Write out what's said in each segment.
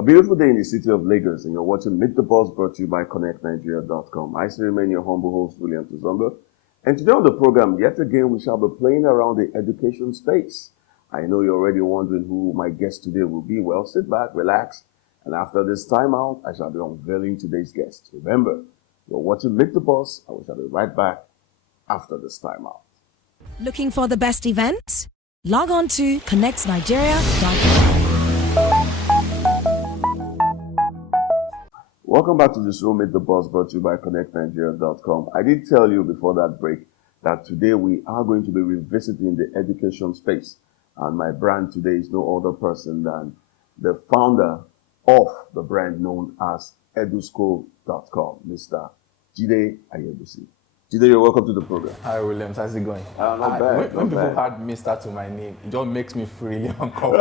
A beautiful day in the city of Lagos, and you're watching Meet the Boss, brought to you by ConnectNigeria.com. I still remain your humble host, William Tuzongo. And today on the program, yet again, we shall be playing around the education space. I know you're already wondering who my guest today will be. Well, sit back, relax, and after this timeout, I shall be unveiling today's guest. Remember, you're watching Meet the Boss, and we shall be right back after this timeout. Looking for the best events? Log on to ConnectNigeria.com. Welcome back to the show, Meet the Boss, brought to you by ConnectNigeria.com. I did tell you before that break that today we are going to be revisiting the education space. And my brand today is no other person than the founder of the brand known as Edusco.com, Mr. Jide Ayegbusi. Jide, you're welcome to the program. Hi, Williams. How's it going? Not bad. When people add Mr. to my name, it just makes me really uncomfortable.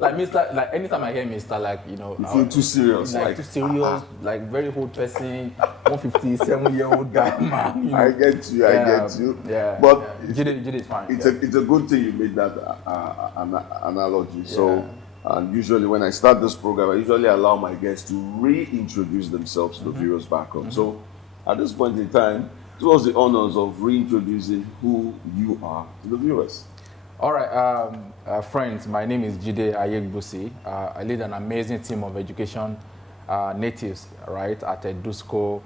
like Mr. Like anytime I hear Mr. You feel too serious. Like too serious. Like very old person, 157-year-old guy, man. I get you. Yeah. But Jide is fine. It's a good thing you made that analogy. Yeah. So. And usually when I start this program, I usually allow my guests to reintroduce themselves to the viewers back home. So at this point in time, it was the honors of reintroducing who you are to the viewers. All right, friends, my name is Jide Ayegbusi. I lead an amazing team of education natives, right, at Edusco.com.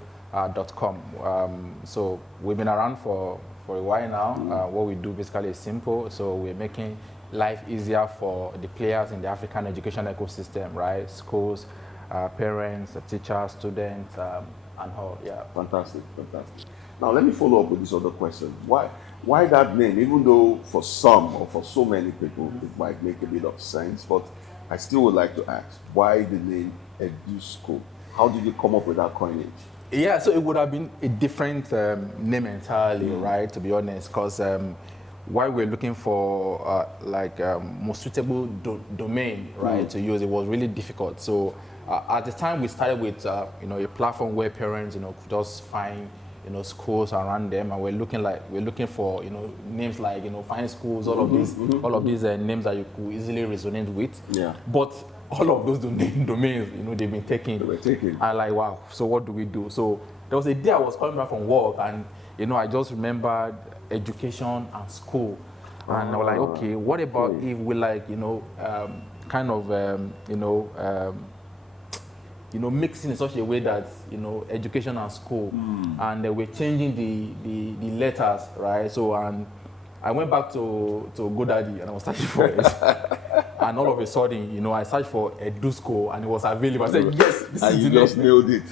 So we've been around for a while now. What we do basically is simple. So we're making life easier for the players in the African education ecosystem, right? Schools, parents, teachers, students, and all. Yeah. Fantastic. Now let me follow up with this other question. Why that name? Even though for some or for so many people it might make a bit of sense, but I still would like to ask, why the name Edusco? How did you come up with that coinage? Yeah, so it would have been a different name entirely, right? To be honest, because while we're looking for more suitable domain, right, to use, it was really difficult. So at the time we started with a platform where parents could just find schools around them, and we're looking for names like find schools, all of these names that you could easily resonate with. Yeah. But all of those domains they've been taken. They were taken. And like, wow, so what do we do? So there was a day I was coming back from work, and I just remembered education and school, and I was like, okay, what about if we mixing in such a way that education and school, and we're changing the letters, right? So and I went back to GoDaddy and I was searching for it, and all of a sudden, I searched for Edusco and it was available. I said, yes, this and is you the just name. nailed it.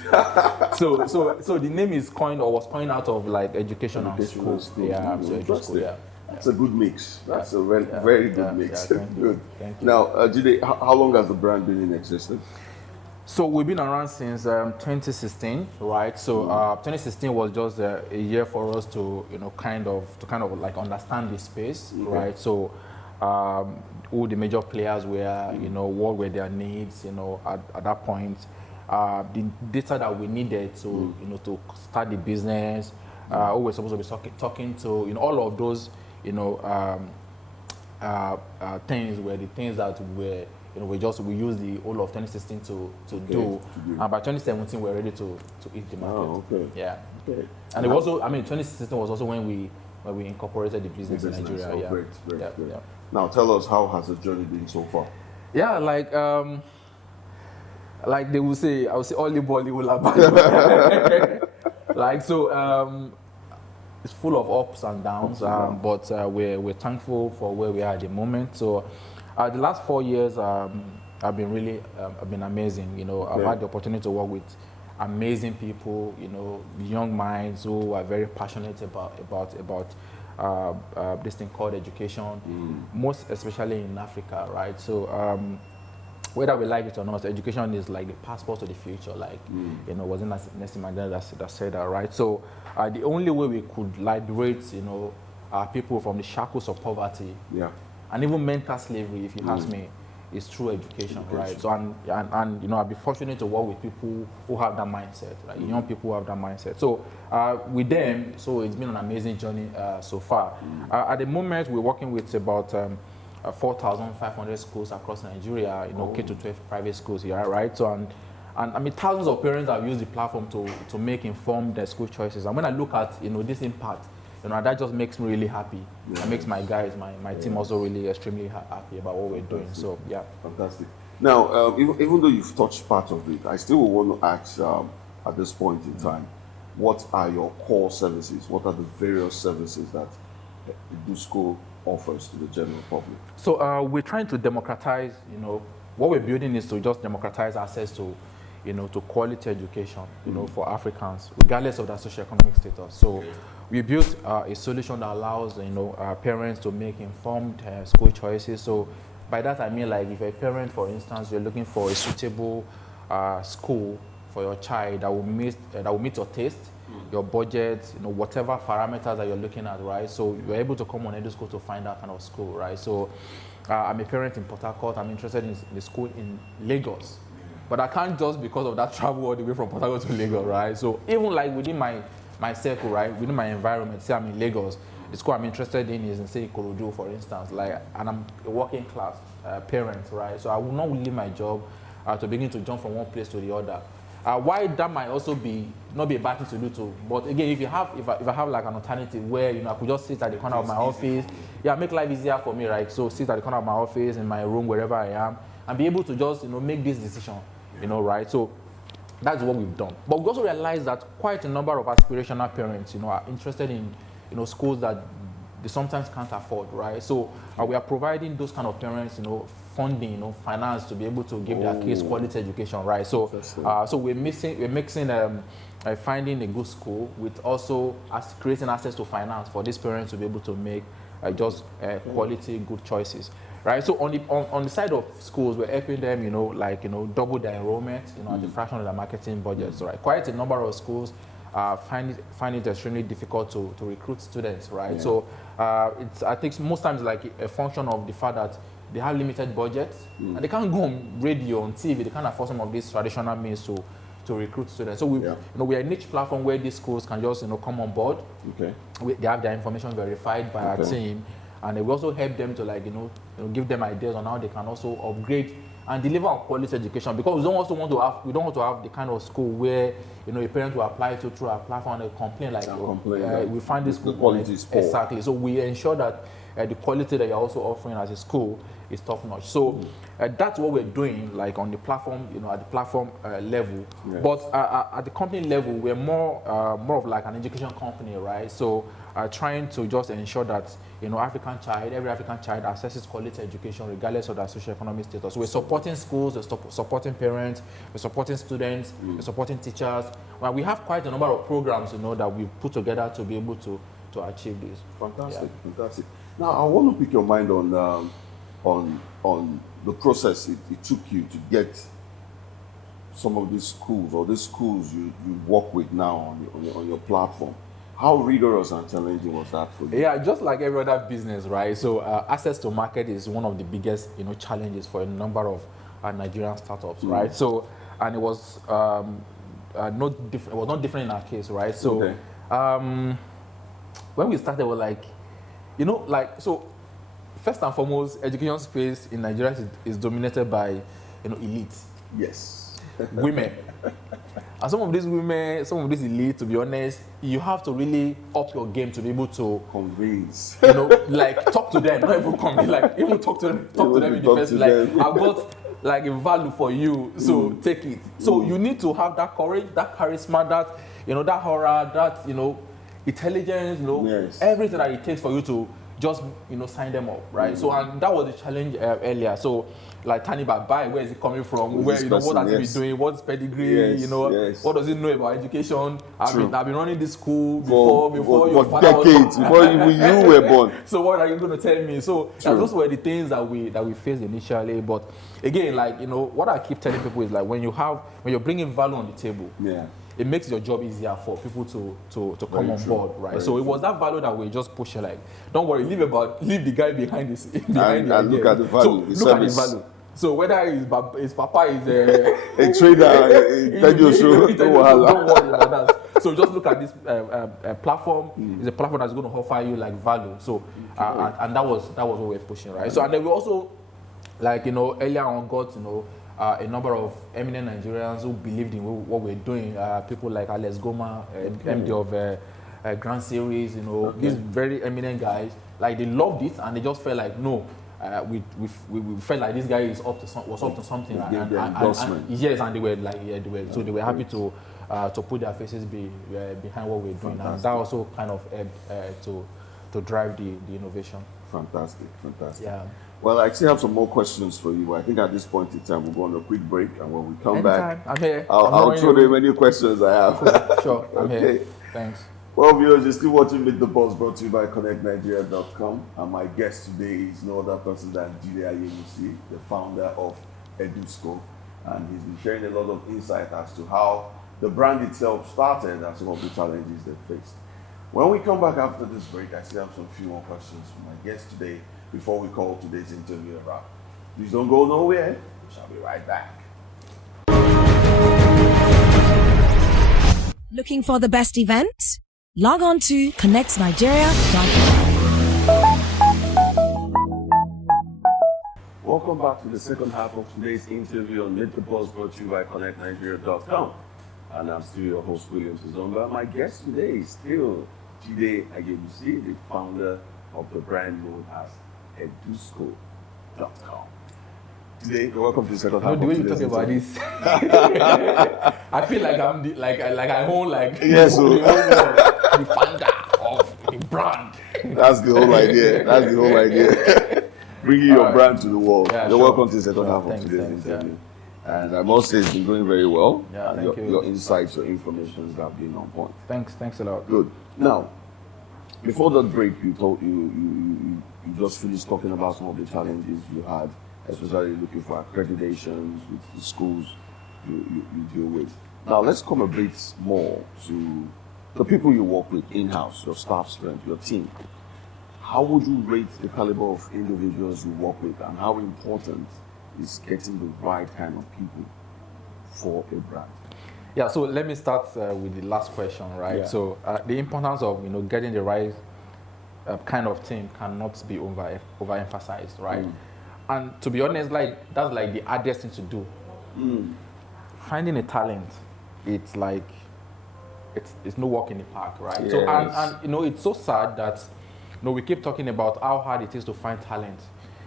So the name is was coined out of education and school. Yeah, so Edusco, yeah. That's a good mix. That's a very good mix. Yeah, thank you. Thank you. Now, Jide, how long has the brand been in existence? So we've been around since 2016, right? So 2016 was just a year for us to kind of like understand the space, right? So who the major players were, what were their needs, at that point, the data that we needed to to start the business, who we're supposed to be talking to, all of those things were the things that were we used the whole of 2016 to do. And by 2017 we're ready to hit the market. Oh, okay. Yeah. Okay. And it also, 2016 was also when we incorporated the business in Nigeria. Oh, yeah. Great. Yeah. Now tell us, how has the journey been so far? Yeah, like they will say, I would say Oli Bolly will it's full of ups and downs, but we're thankful for where we are at the moment. So the last 4 years have been really been amazing. I've had the opportunity to work with amazing people, young minds who are very passionate about this thing called education, most especially in Africa, right? So whether we like it or not, education is like the passport to the future. Wasn't Nelson Mandela that said that, right? So the only way we could liberate, people from the shackles of poverty, and even mental slavery, if you ask me, is through education, right? So and I'll be fortunate to work with people who have that mindset, right? Young people who have that mindset. So with them, so it's been an amazing journey so far. At the moment, we're working with about 4,500 schools across Nigeria, K to 12 private schools here, right? So, and I mean, thousands of parents have used the platform to make informed school choices. And when I look at, this impact, that just makes me really happy. Yeah. It makes my guys, my team also really extremely happy about what we're doing. So, yeah. Fantastic. Now, even though you've touched part of it, I still want to ask at this point in time, what are your core services? What are the various services that Edusco offers to the general public? So we're trying to democratize, what we're building is to just democratize access to, to quality education, for Africans, regardless of their socioeconomic status. So we built a solution that allows, parents to make informed school choices. So by that I mean, like, if a parent, for instance, you're looking for a suitable school for your child that will meet your taste, your budget, whatever parameters that you're looking at, right? So you're able to come on Edusco to find that kind of school, right? So I'm a parent in Port Harcourt. I'm interested in the school in Lagos, but I can't just because of that travel all the way from Port Harcourt to Lagos, right? So even like within my circle, right, within my environment, say I'm in Lagos, the school I'm interested in is in, say, Ikorodu, for instance, like, and I'm a working class parent, right? So I will not leave my job to begin to jump from one place to the other. Why that might also not be a bad thing to do too, but again, if I have like an alternative where I could just sit at the corner of my office, make life easier for me, right? So sit at the corner of my office, in my room, wherever I am, and be able to just make this decision, right? So that's what we've done. But we also realized that quite a number of aspirational parents, are interested in schools that they sometimes can't afford, right? So we are providing those kind of parents, funding, finance to be able to give their kids quality education, right? So, so we're mixing finding a good school with also creating access to finance for these parents to be able to make just quality, good choices, right? So on the side of schools, we're helping them, double their enrollment, at a fraction of their marketing budgets, right? Quite a number of schools find it extremely difficult to recruit students, right? Yeah. So I think most times like a function of the fact that they have limited budgets and they can't go on radio, on TV. They can't afford some of these traditional means to recruit students. So we're a niche platform where these schools can just come on board. Okay. They have their information verified by our team, and we also help them to give them ideas on how they can also upgrade and deliver on quality education, because we don't want to have the kind of school where a parent will apply to through our platform and complain we find this school quality is poor. Exactly. So we ensure that the quality that you're also offering as a school is top notch. So that's what we're doing, like on the platform, at the platform level. Yes. But at the company level, we're more of like an education company, right? So trying to just ensure that every African child accesses quality education regardless of their socioeconomic status. So we're supporting schools, we're supporting parents, we're supporting students, we're supporting teachers. Well, we have quite a number of programs, that we put together to be able to achieve this. Fantastic, fantastic. Now I want to pick your mind on the process it took you to get some of these schools, or the schools you work with now on your platform. How rigorous and challenging was that for you? Yeah, just like every other business, right? So access to market is one of the biggest challenges for a number of Nigerian startups, right? So, and it was not different. It was not different in our case, right? So when we started, we're like, so first and foremost, education space in Nigeria is dominated by elites. Yes. Women. And some of these elites, to be honest, you have to really up your game to be able to convince. Talk to them, not even convince, even talk to them in the first. I've got a value for you, so take it. So you need to have that courage, that charisma, that that aura, that intelligence, yes, everything that it takes for you to just sign them up, right? So, and that was the challenge earlier. So, like Tani Babai, where is it coming from? What has he been doing? What's pedigree? Yes. What does he know about education? I've been running this school before your father decades, before even you were born. So what are you going to tell me? So those were the things that we faced initially. But again, what I keep telling people is when you're bringing value on the table, it makes your job easier for people to come on board, right? So it was that value that we just push don't worry, leave the guy behind this. And look at the value. So look at the value. So whether his papa is a trader, don't worry about that. So just look at this platform. It's a platform that's going to offer you like value. So and that was what we're pushing, right? So and then we also, like, you know, earlier on got, you know, a number of eminent Nigerians who believed in what we're doing. People like Alex Goma, MD of Grand Series, you know, these very eminent guys. Like, they loved it and they just felt like, no, we felt like this guy is up to something. And yes, and they were like, yeah, so they were happy to put their faces behind what we're doing. Fantastic. And that also kind of to drive the innovation. Fantastic. Yeah. Well, I actually have some more questions for you, but I think at this point in time we'll go on a quick break, and when we come back, I'm here. I'll throw the many questions I have. Cool. Sure, I'm here. Thanks. Well, viewers, you're still watching Meet the Boss, brought to you by ConnectNigeria.com, and my guest today is no other person than Jide Ayegbusi, the founder of Edusco, and he's been sharing a lot of insight as to how the brand itself started and some of the challenges they faced. When we come back after this break, I still have some few more questions for my guest today before we call today's interview a wrap. Please don't go nowhere. We shall be right back. Looking for the best events? Log on to connectsnigeria.com. Welcome back to the second half of today's interview on Meet the Boss, brought to you by ConnectNigeria.com. And I'm still your host, William Tuzomba. My guest today is still Jide Ayegbusi, the founder of the brand known as Edusco.com. Today, welcome to the second half. No, the way you talk about this, I feel like I'm like I own like the founder of the brand. That's the whole idea. Bringing your brand to the world. Yeah, You're sure. welcome to the second half of today's interview. Yeah. And I must say it's been going very well. Yeah, thank you. Your insights, your information have been on point. Thanks a lot. Good. Now, before that break, you just finished talking about some of the challenges you had, especially looking for accreditations with the schools you deal with. Now, let's come a bit more to the people you work with in-house, your staff strength, your team. How would you rate the caliber of individuals you work with, and how important is getting the right kind of people for a brand? Yeah, so let me start with the last question, right? Yeah. So the importance of getting the right kind of team cannot be overemphasized, right? And to be honest, like that's like the hardest thing to do. Finding a talent, it's like it's no walk in the park, right? Yes. So and it's so sad that we keep talking about how hard it is to find talent,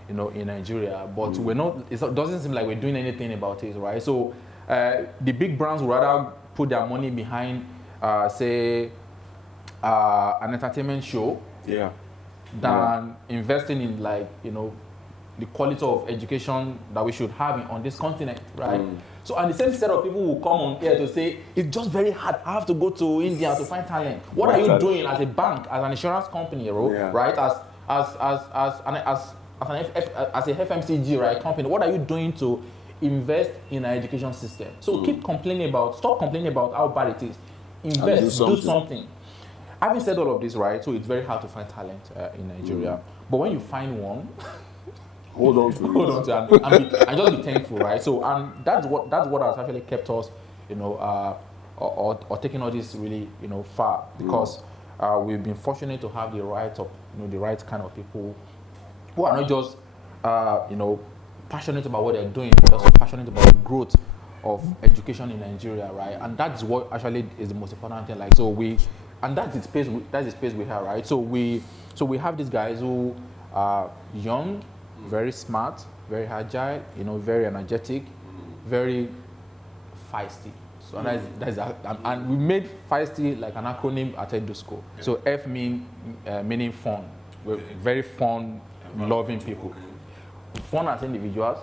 in Nigeria, but we're not. It doesn't seem like we're doing anything about it, right? So the big brands would rather put their money behind, say, an entertainment show, than investing in the quality of education that we should have on this continent, right? So, and the same set of people will come on here to say, it's just very hard. I have to go to India to find talent. What are you doing as a bank, as an insurance company, right? As a FMCG, right, company? What are you doing to invest in our education system? So stop complaining about how bad it is. Invest, do something. Having said all of this, right, so it's very hard to find talent in Nigeria. But when you find one, hold on to it and just be thankful, right? So, and that's what has actually kept us, or taking all this really, far, because we've been fortunate to have the right kind of people who are not just, passionate about what they're doing, but also passionate about the growth of education in Nigeria, right? And that's what actually is the most important thing. That's the space we have, right? So we have these guys who are young, very smart, very agile, very energetic, very feisty. So and we made feisty like an acronym at Edusco. So F meaning fun. We're very fun, loving people. Fun as individuals,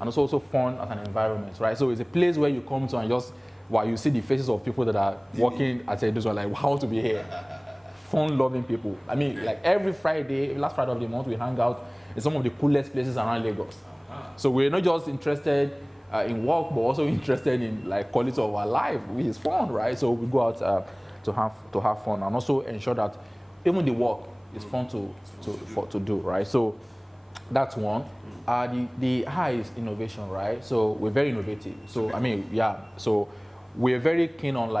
and also fun as an environment, right? So it's a place where you come to and just you see the faces of people that are working at Edusco, like, how to be here. Fun, loving people. I mean, like every Friday, last Friday of the month, we hang out in some of the coolest places around Lagos. So we're not just interested in work, but also interested in quality of our life, which is fun, right? So we go out to have fun, and also ensure that even the work is fun to do, right? So that's one. The high is innovation, right? So we're very innovative. So So we're very keen on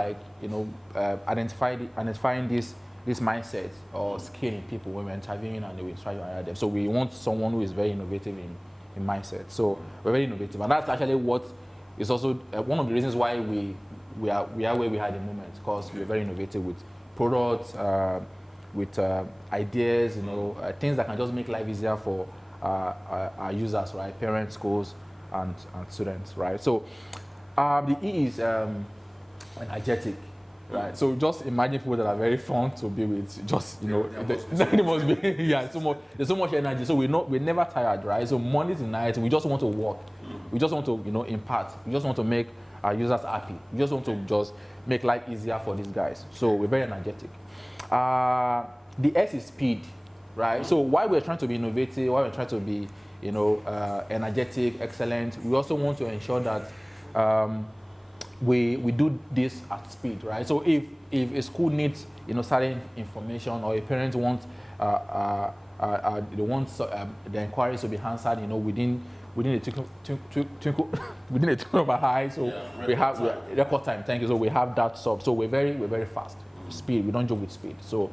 identifying this mindset or skill in people when we're interviewing and we try to hire them. So we want someone who is very innovative in mindset. So we're very innovative, and that's actually what is also one of the reasons why we are where we are at the moment, because we're very innovative with products, with ideas, things that can just make life easier for our users, right? Parents, schools, and students, right? So the E is energetic, right? So just imagine people that are very fun to be with. Just they must be there's so much energy. So we're never tired, right? So Monday to night, we just want to work. We just want to impart. We just want to make our users happy. We just want to just make life easier for these guys. So we're very energetic. The S is speed, right? So while we're trying to be innovative, while we're trying to be energetic, excellent, we also want to ensure that we do this at speed, right? So if a school needs certain information, or a parent wants the inquiries to be answered within a twinkle within a twinkle of an eye, so we have record time. Thank you. So we have that solved. So we're very fast. Speed. We don't joke with speed. So,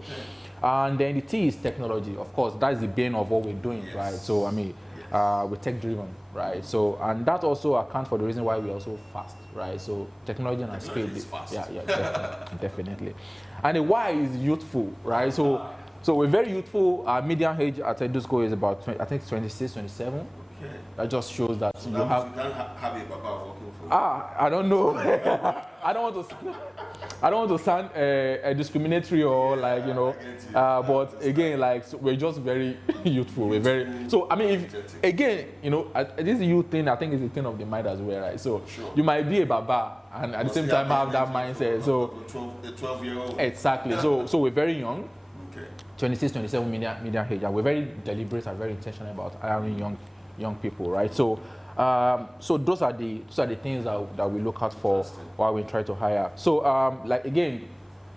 and then the T is technology. Of course, that is the bane of what we're doing, right? So we're tech driven, right? So, and that also accounts for the reason why we're also fast, right? So technology and speed. Definitely. And the Y is youthful, right? So we're very youthful. Our median age at Edusco is about 26, 27. Okay. That just shows that so you have have a papa working for you. I don't know. I don't want to sound discriminatory or but again, so we're just very youthful. We're very so. I mean, if again, this youth thing, I think is a thing of the mind as well, right? So you might be a baba and at the same time have that mindset. So a 12-year-old. Exactly. So we're very young. Okay. 26, 27 median age, and we're very deliberate and very intentional about hiring young people, right? So those are the things that we look out for while we try to hire. So again,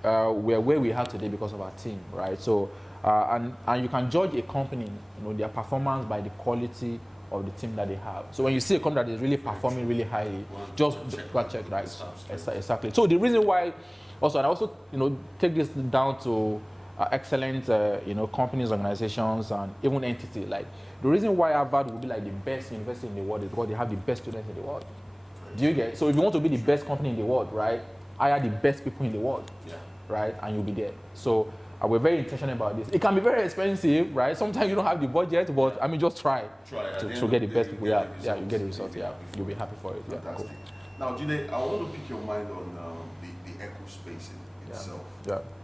we're where we are today because of our team, right? So and you can judge a company, their performance by the quality of the team that they have. So when you see a company that is really performing really highly, just go check, right? Exactly. So the reason why also, and I also take this down to excellent companies, organizations, and even entity. Like the reason why Harvard will be like the best university in the world is because they have the best students in the world. Do you get it? So if you want to be the best company in the world, right, hire the best people in the world, right, and you'll be there. So we're very intentional about this. It can be very expensive, right? Sometimes you don't have the budget, but just try to get the best people. You get the results. You'll be happy for it. Fantastic. Cool. Now, Jide, I want to pick your mind on the eco space itself.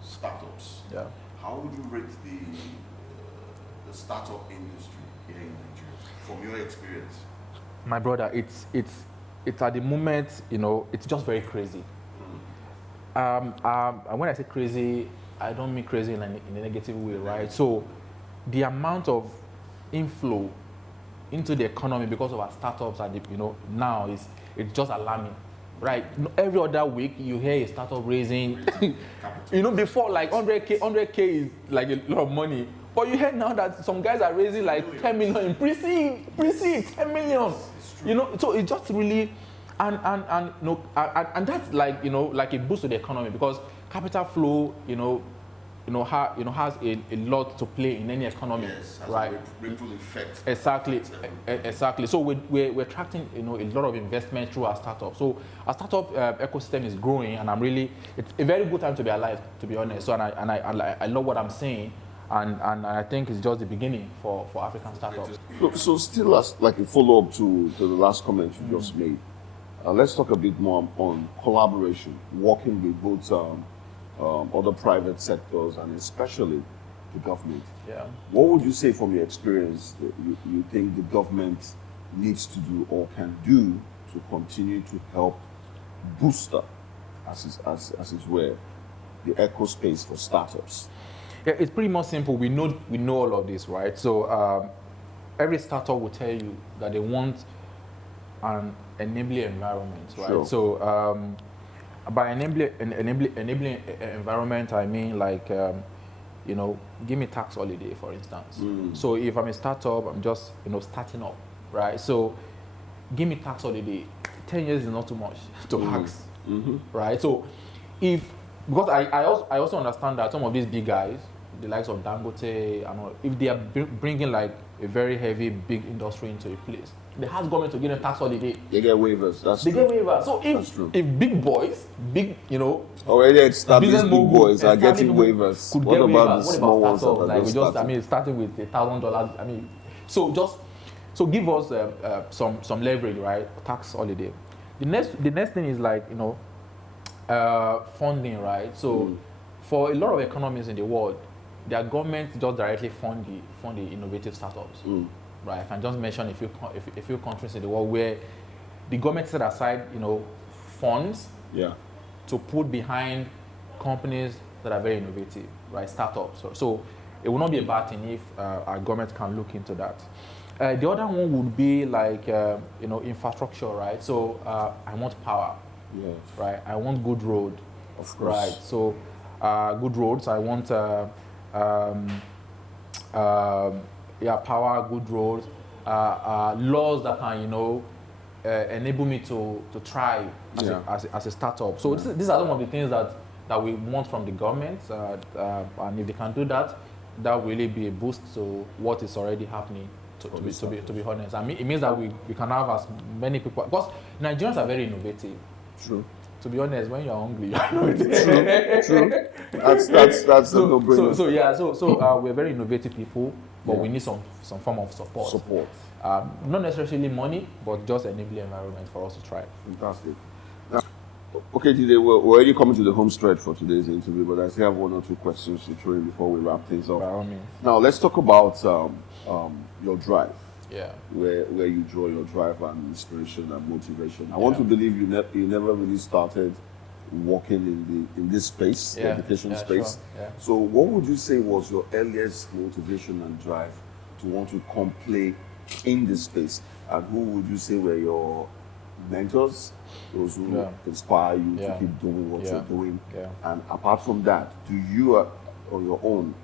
Startups. How would you rate the startup industry here in Nigeria from your experience? My brother, it's at the moment, it's just very crazy. And when I say crazy, I don't mean crazy in a negative way, right? So the amount of inflow into the economy because of our startups now it's just alarming. Right, every other week you hear a startup raising, before like 100k is like a lot of money, but you hear now that some guys are raising like 10 million in pre-seed 10 million, so it's just really, and that's like like a boost to the economy because capital flow, has a lot to play in any economy, right? Ripple effect. Exactly. So we're attracting a lot of investment through our startup. So our startup ecosystem is growing, and it's a very good time to be alive, to be honest. So I love what I'm saying, and I think it's just the beginning for African startups. So still as like a follow up to the last comment you just made, let's talk a bit more on collaboration, working with both. Other private sectors and especially the government. What would you say from your experience that you think the government needs to do or can do to continue to help boost up, as is where, the eco space for startups? Yeah, it's pretty much simple. We know all of this, right? So every startup will tell you that they want an enabling environment, right? Sure. So by enabling environment, I mean like, give me tax holiday, for instance. So if I'm a startup, I'm just, starting up, right? So give me tax holiday. 10 years is not too much to ask right? So because I also understand that some of these big guys, the likes of Dangote and all, if they are bringing like a very heavy big industry into a place, they have government to give them tax holiday. They get waivers. They get waivers. So if big boys, already established big boys are getting people waivers, could what get about waivers? the What small about ones that startups? are Like just starting? starting with $1,000. I mean, so give us some leverage, right? Tax holiday. The next thing is like funding, right? So for a lot of economies in the world, their government just directly fund the innovative startups, right? I can just mention a few countries in the world where the government set aside funds to put behind companies that are very innovative, right? Startups. So it will not be a bad thing if our government can look into that. The other one would be like infrastructure, right? So I want power, right? I want good road, of course, right? So good roads. I want power, good roads, laws that can enable me to thrive as a startup. So these are some of the things that we want from the government, and if they can do that, that will really be a boost to what is already happening. To be honest, I mean, it means that we can have as many people, because Nigerians are very innovative. True. To be honest, when you're hungry, you're innovative. True. That's a no-brainer. So we're very innovative people, but we need some form of support. Not necessarily money, but just enabling environment for us to try. Fantastic. Now, okay, today we're already coming to the home stretch for today's interview, but I still have one or two questions to throw in before we wrap things up. By all means. Now, let's talk about your drive. Yeah. Where you draw your drive and inspiration and motivation. I want to believe you never really started working in this space, the education space. Sure. Yeah. So what would you say was your earliest motivation and drive to want to come play in this space? And who would you say were your mentors, those who inspire you to keep doing what you're doing? Yeah. And apart from that, do you on your own,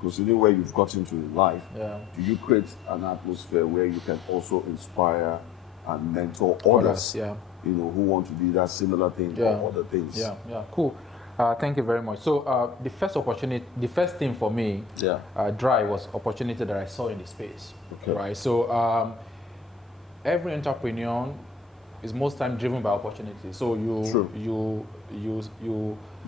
considering where you've gotten to in life, do you create an atmosphere where you can also inspire and mentor others, who want to do that similar thing or other things? Yeah, cool. Thank you very much. So the first thing for me, drive, was opportunity that I saw in the space. Okay. Right. So every entrepreneur is most time driven by opportunity. So you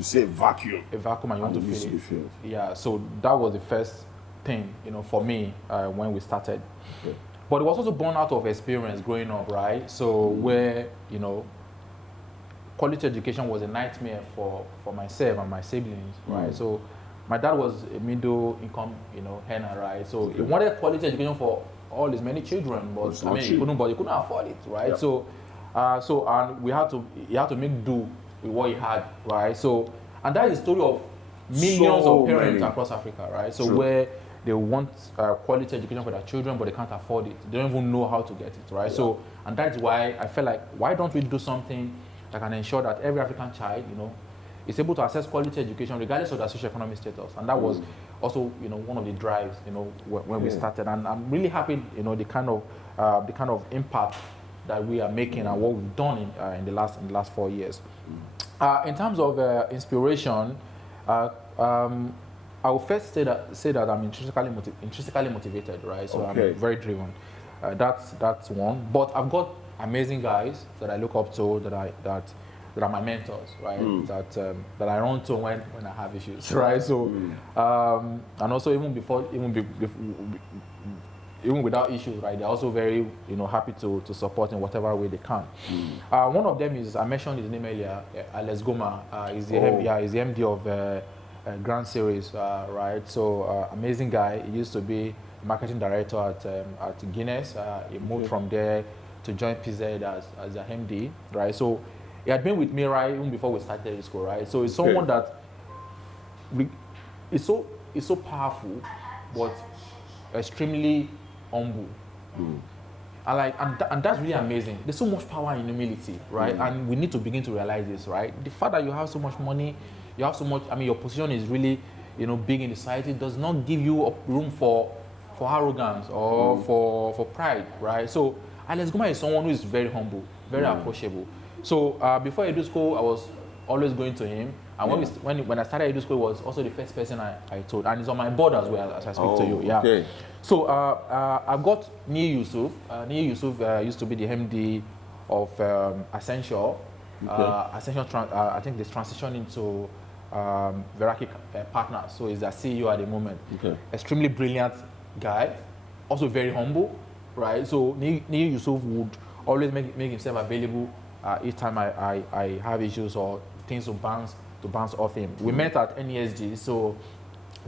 see a vacuum, and you want to fill it. Yeah. So that was the first thing, for me when we started. Okay. But it was also born out of experience growing up, right? So where quality education was a nightmare for myself and my siblings, right? So my dad was a middle income, earner, right? So he wanted quality education for all his many children, but he couldn't afford it, right? Yeah. So and he had to make do with what he had, right? So, and that is the story of millions of parents across Africa, right? So where they want quality education for their children, but they can't afford it. They don't even know how to get it, right? Yeah. So, and that's why I felt like, why don't we do something that can ensure that every African child, is able to access quality education regardless of their socioeconomic status? And that was also, one of the drives, when we started. And I'm really happy, the kind of impact that we are making and what we've done in the last 4 years. In terms of inspiration, I will first say that I'm intrinsically motivated, right? So I'm very driven. That's one. But I've got amazing guys that I look up to, that are my mentors, right? That I run to when I have issues, right? So and also even without issues, right? They're also very happy to support in whatever way they can. One of them is, I mentioned his name earlier, Alex Goma. He's the MD of Grand Series, right? So amazing guy. He used to be marketing director at Guinness. He moved from there to join PZ as a MD, right? So he had been with me right even before we started Edusco, right? So it's someone that is so powerful, but extremely humble. And that's really amazing. There's so much power in humility, right? And we need to begin to realize this, right? The fact that you have so much money, you have so much, your position is really, big in the society, does not give you room for arrogance or for pride, right? So Alex Goma is someone who is very humble, very approachable. So before Edusco, I was always going to him. And when I started Edusco, he was also the first person I told. And he's on my board as well, as I speak to you. Yeah. Okay. So I've got Nia Yusuf. Nia Yusuf used to be the MD of Essential. Okay. Essential, I think they transitioned into Veraki Partners. So he's the CEO at the moment. Okay. Extremely brilliant guy. Also very humble, right? So Nia Yusuf would always make himself available each time I have issues or things to bounce off him. We met at NESG, so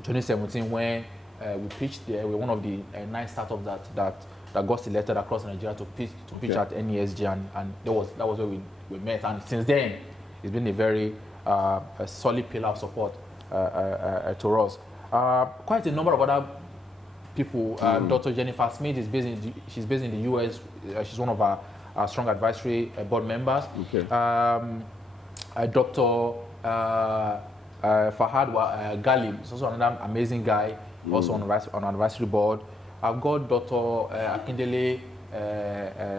2017 when we pitched there. We're one of the 9 startups that got selected across Nigeria to pitch at NESG, and that was where we met. And since then, it's been a very a solid pillar of support to us. Quite a number of other people. Dr. Jennifer Smith is she's based in the US. She's one of our strong advisory board members. Okay. Dr. Fahad Galib is also another amazing guy, also on an advisory board. I've got Dr. Akindele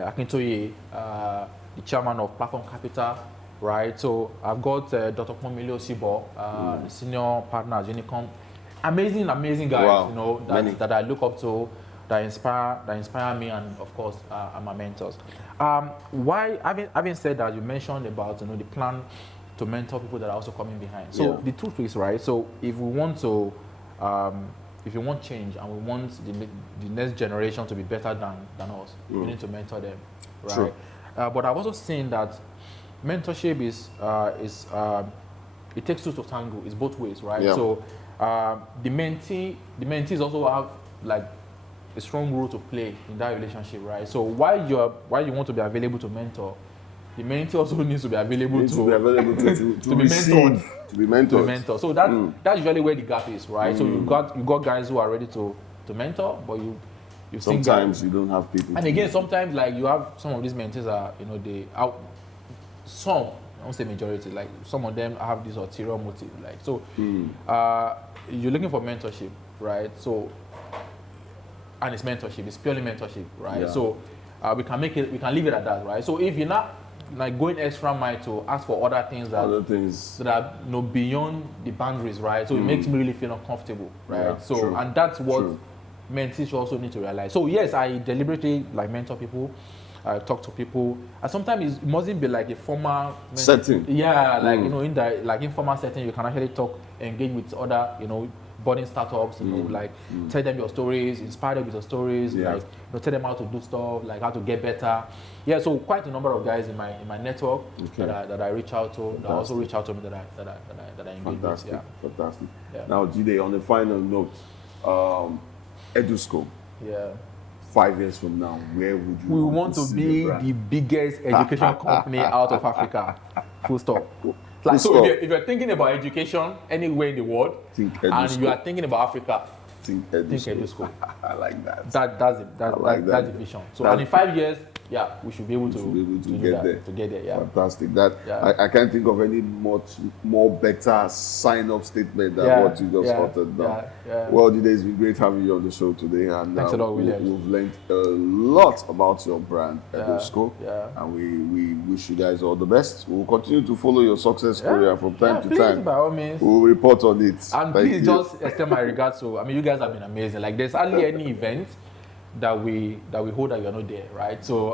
Akintoye, the chairman of Platform Capital, right? So I've got Dr. Pomile Osibo, the senior partner at Unicom. Amazing guys, wow. you know, that I look up to, that inspire me, and of course are my mentors. Why, having said that, you mentioned about the plan to mentor people that are also coming behind. So the truth is, right, so if we want to if you want change and we want the next generation to be better than us, we need to mentor them, right? True. But I've also seen that mentorship is it takes two to tango. It's both ways, right? Yeah. So the mentees also have like a strong role to play in that relationship, right? So while you want to be available to mentor, the mentee also needs to be available to be mentored. To be mentored. So that's usually where the gap is, right? So you got guys who are ready to mentor, but you've seen sometimes guys, you don't have people. and again, sometimes like you have some of these mentees are some, I won't say majority, like some of them have this ulterior motive, like so. You're looking for mentorship, right? So, and it's mentorship. It's purely mentorship, right? Yeah. So we can leave it at that, right? So if you're not like going extra mile to ask for other things that are beyond the boundaries, right? So it makes me really feel uncomfortable, right? Yeah, so true. and that's what True. mentees also need to realize. So yes, I deliberately like mentor people. I talk to people, and sometimes it mustn't be like a formal setting. Yeah, like in the like informal setting, you can actually engage with other budding startups. Like tell them your stories, inspire them with your stories. Yeah. Like tell them how to do stuff, like how to get better. Yeah, so quite a number of guys in my network that I reach out to, that also reach out to me that I engage with. Yeah. Fantastic. Yeah. Now, Jide, on the final note, Edusco. Yeah. 5 years from now, where would you? We want to be the biggest education company out of Africa. Full stop. Like, so if you're thinking about education anywhere in the world, and you are thinking about Africa, think Edusco. I like that. That's the vision. So and in 5 years, we should be able to get there. Yeah. Fantastic. I can't think of any much more better sign-off statement than what you just uttered now. Well, Jide, it's been great having you on the show today, and thanks a lot, William. We've learned a lot about your brand, Edusco, and we wish you guys all the best. We'll continue to follow your success story from time to time. By all means. We'll report on it. And please just extend my regards to. I mean, you guys have been amazing. Like, there's hardly any event that we hold that you're not there, right? So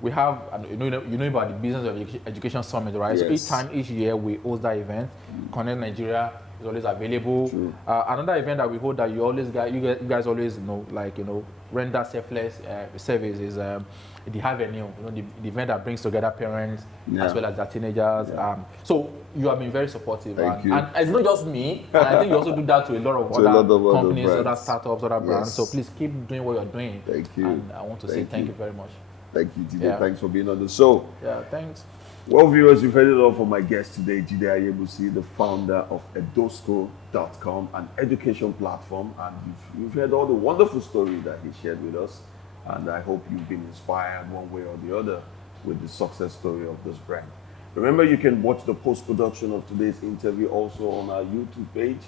we have, you know about the Business of Education Summit, right? Yes. So each year we host that event. Connect Nigeria is always available. Another event that we hold that you guys always render selfless service is the Avenue, the event that brings together parents as well as their teenagers. So you have been very supportive. Thank you. And it's not just me. And I think you also do that to a lot of other companies, other startups, other brands. So please keep doing what you're doing. Thank you. And I want to say thank you very much. Thank you, Jide. Thanks for being on the show. Yeah, thanks. Well, viewers, you've heard it all from my guest today, Jide Ayegbusi, the founder of Edusco.com, an education platform. And you've heard all the wonderful stories that he shared with us. And I hope you've been inspired one way or the other with the success story of this brand. Remember, you can watch the post-production of today's interview also on our YouTube page.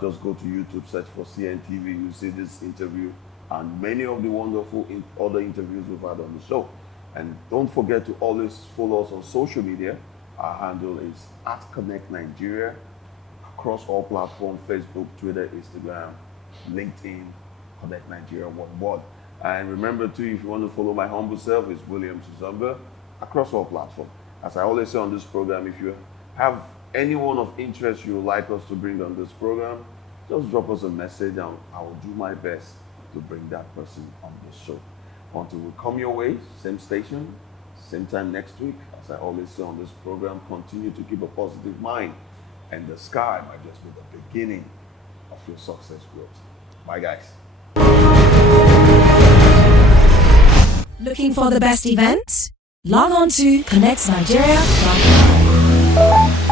Just go to YouTube, search for Cntv. You'll see this interview and many of the wonderful other interviews we've had on the show. And don't forget to always follow us on social media. Our handle is @ConnectNigeria across all platforms: Facebook, Twitter, Instagram, LinkedIn. Connect Nigeria one word. And remember too, if you want to follow my humble self, it's William Tuzumba across all platforms. As I always say on this program, if you have anyone of interest you would like us to bring on this program, just drop us a message and I will do my best to bring that person on the show. Until we come your way, same station, same time next week. As I always say on this program, continue to keep a positive mind, and the sky might just be the beginning of your success growth. Bye, guys. Looking for the best events? Log on to connectsnigeria.com.